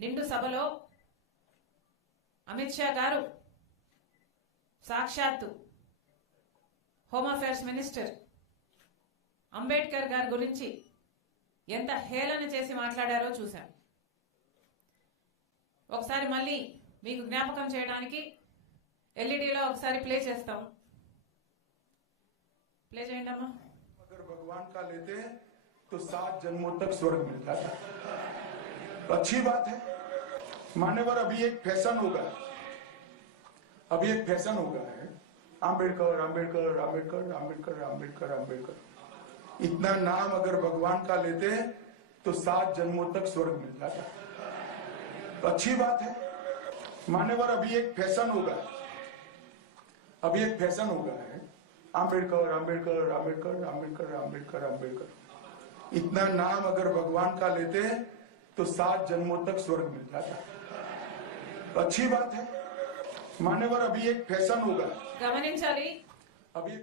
నిండు సభలో అమిత్ షా గారు సాక్షాత్తు హోమ్ అఫేర్స్ మినిస్టర్ అంబేద్కర్ గారి గురించి ఎంత హేళన చేసి మాట్లాడారో చూశాం. ఒకసారి మళ్ళీ మీకు జ్ఞాపకం చేయడానికి ఎల్ఈడీలో ఒకసారి ప్లే చేస్తాం. प्ले చేయండి అమ్మా. अगर भगवान का लेते तो 7 जन्मों तक स्वर्ग मिल जाता. तो अच्छी बात है. मान्यवर अभी एक फैशन होगा, अभी एक फैशन होगा है आम्बेडकर आम्बेडकर आम्बेडकर आम्बेडकर आम्बेडकर आम्बेडकर. इतना नाम अगर भगवान का लेते तो 7 जन्मों तक स्वर्ग मिल जाता. तो अच्छी बात है. मान्यवर अभी एक फैशन होगा, अभी एक फैशन होगा है आम्बेडकर आम्बेडकर आम्बेडकर आम्बेडकर आम्बेडकर आम्बेडकर. इतना नाम अगर भगवान का लेते तो 7 जन्मों तक स्वर्ग मिल जाता. तो अच्छी बात है. मान्यवर अभी एक फैशन होगा. గమనించాలి, अभी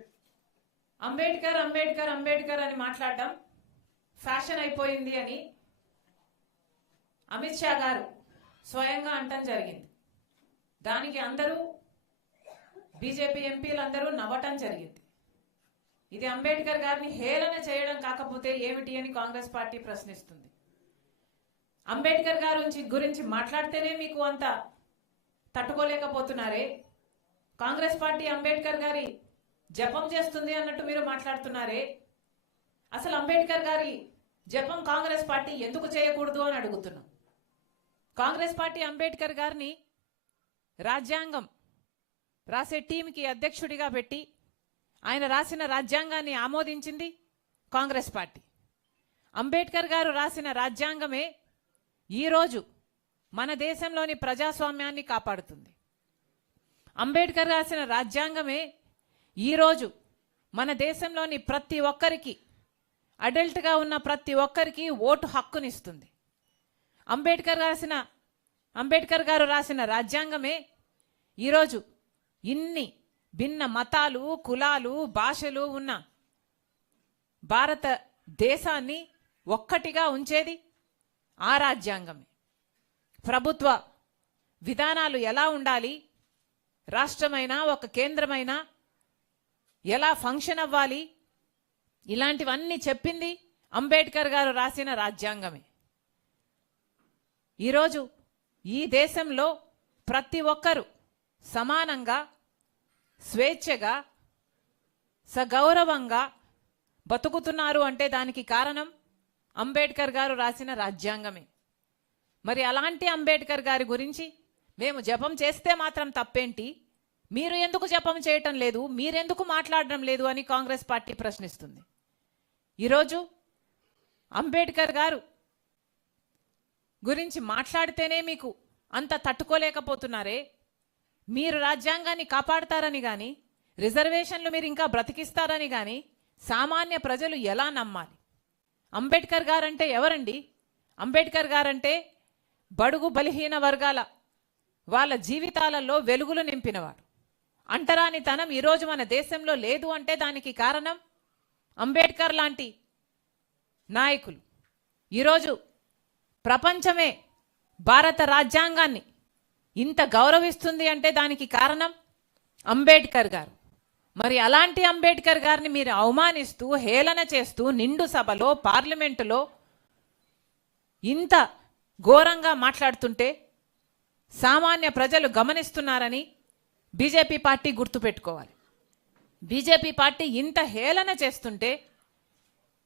అంబేద్కర్ అంబేద్కర్ అంబేద్కర్ అని మాట్లాడడం ఫ్యాషన్ అయిపోయింది అని అమిత్ షా గారు స్వయంగా అంటం జరిగింది. దానికి అందరూ బీజేపీ ఎంపీలందరూ నవ్వటం జరిగింది. ఇది అంబేద్కర్ గారిని హేళన చేయడం కాకపోతే ఏమిటి అని కాంగ్రెస్ పార్టీ ప్రశ్నిస్తుంది. అంబేద్కర్ గారి గురించి మాట్లాడితేనే మీకు అంత తట్టుకోలేకపోతున్నారే, కాంగ్రెస్ పార్టీ అంబేద్కర్ గారి జపం చేస్తుంది అన్నట్టు మీరు మాట్లాడుతున్నారే. అసలు అంబేద్కర్ గారి జపం కాంగ్రెస్ పార్టీ ఎందుకు చేయకూడదు అని అడుగుతున్నాం. కాంగ్రెస్ పార్టీ అంబేద్కర్ గారిని రాజ్యాంగం రాసే టీంకి అధ్యక్షుడిగా పెట్టి ఆయన రాసిన రాజ్యాంగాన్ని ఆమోదించింది కాంగ్రెస్ పార్టీ. అంబేద్కర్ గారు రాసిన రాజ్యాంగమే ఈరోజు మన దేశంలోని ప్రజాస్వామ్యాన్ని కాపాడుతుంది. అంబేద్కర్ రాసిన రాజ్యాంగమే ఈరోజు మన దేశంలోని ప్రతి ఒక్కరికి, అడల్ట్గా ఉన్న ప్రతి ఒక్కరికి ఓటు హక్కునిస్తుంది. అంబేద్కర్ గారు రాసిన రాజ్యాంగమే ఈరోజు ఇన్ని భిన్న మతాలు, కులాలు, భాషలు ఉన్న భారతదేశాన్ని ఒక్కటిగా ఉంచేది ఆ రాజ్యాంగమే. ప్రభుత్వ విధానాలు ఎలా ఉండాలి, రాష్ట్రమైనా ఒక కేంద్రమైనా ఎలా ఫంక్షన్ అవ్వాలి, ఇలాంటివన్నీ చెప్పింది అంబేద్కర్ గారు రాసిన రాజ్యాంగమే. ఈరోజు ఈ దేశంలో ప్రతి ఒక్కరూ సమానంగా, స్వేచ్ఛగా, సగౌరవంగా బతుకుతున్నారు అంటే దానికి కారణం అంబేద్కర్ గారు రాసిన రాజ్యాంగమే. మరి అలాంటి అంబేద్కర్ గారి గురించి మేము జపం చేస్తే మాత్రం తప్పేంటి, మీరు ఎందుకు జపం చేయటం లేదు, మీరెందుకు మాట్లాడడం లేదు అని కాంగ్రెస్ పార్టీ ప్రశ్నిస్తుంది. ఈరోజు అంబేద్కర్ గారు గురించి మాట్లాడితేనే మీకు అంత తట్టుకోలేకపోతున్నారే, మీరు రాజ్యాంగాన్ని కాపాడతారని కానీ, రిజర్వేషన్లు మీరు ఇంకా బ్రతికిస్తారని కానీ సామాన్య ప్రజలు ఎలా నమ్మాలి? అంబేద్కర్ గారంటే ఎవరండి? అంబేద్కర్ గారంటే బడుగు బలహీన వర్గాల వాళ్ళ జీవితాలలో వెలుగులు నింపినవాడు. అంటరానితనం ఈరోజు మన దేశంలో లేదు అంటే దానికి కారణం అంబేద్కర్ లాంటి నాయకులు. ఈరోజు ప్రపంచమే భారత రాజ్యాంగాన్ని ఇంత గౌరవిస్తుంది అంటే దానికి కారణం అంబేద్కర్ గారు. మరి అలాంటి అంబేద్కర్ గారిని మీరు అవమానిస్తూ, హేళన చేస్తూ నిండు సభలో, పార్లమెంటులో ఇంత ఘోరంగా మాట్లాడుతుంటే సామాన్య ప్రజలు గమనిస్తున్నారని బీజేపీ పార్టీ గుర్తుపెట్టుకోవాలి. బీజేపీ పార్టీ ఇంత హేళన చేస్తుంటే